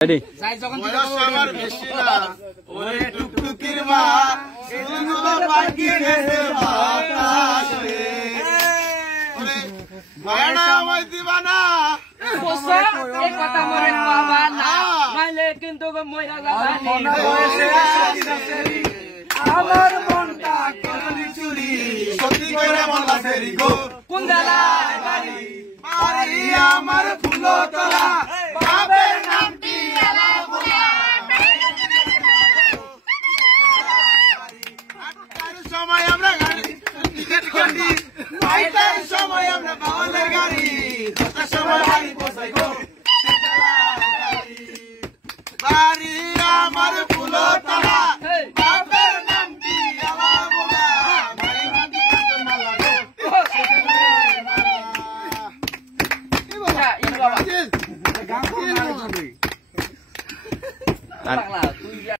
Ready? আমার মনটা করলি চুরি সত্যি করে বলা ফেরি গো কোন দালায় বাড়ি বাড়ি আমার ফুলতলা বাবার নামটি আলা বলা আটটার সময় আমরা গাড়ি টিকিট কাটি নয়টার সময় আমরা বাওয়ালের গাড়ি 10টার সময় বাড়ি পৌঁছাই গো বাড়ি আমার ফুলতলা বাবার নামটি আলা বলা বাড়ি নামটি মালা গো Ini